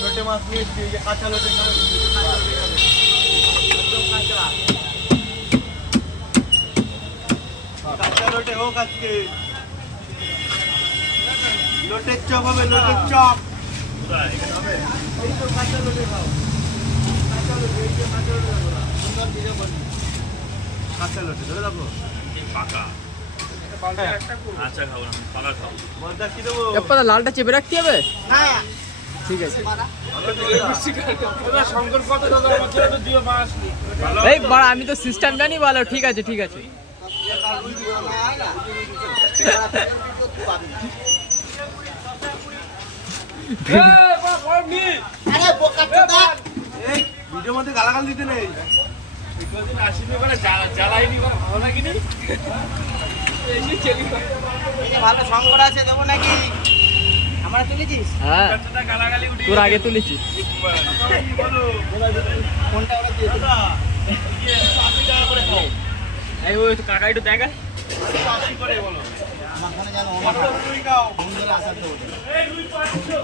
লোটে মাছ নিয়ে এসছি, এই যে কাঁচা লোটে কাঁচা লোটে হোক আজকে। লোটের চপ হবে, লোটের চপ। এই তো কাঁচা লোটে খাও, কাঁচা লোটে, এই যে কাঁচা লোটে খাও। সুন্দর ভিডিও করবি। কাঁচা লোটে ধরে রাখো। পাকা আচ্ছা খাবো না, পাকা খাবো। মজা কি দেবো? এরপর লালটা চেপে রাখতে হবে। হ্যাঁ ঠিক আছে। শঙ্কর কত দাদা আমার ছেলে তো দিও মাছ নি। এই বড় আমি তো সিস্টেম জানি ভালো। ঠিক আছে ঠিক আছে। এই ভিডিওর মধ্যে গালাগাল দিতে নেই। ভালো শঙ্কর আছে, দেবো নাকি? আমরা তুলেছিস হ্যাঁ তোর আগে তুলেছি। কোনটা ওরা দিয়ে দাদা, এই 80 টাকা করে খাও। এই ওই কাকা একটু দেখা। 80 করে বলো। মাখানে জানো কত করে খাও? বন্ধুরা আসার তো এই 2 500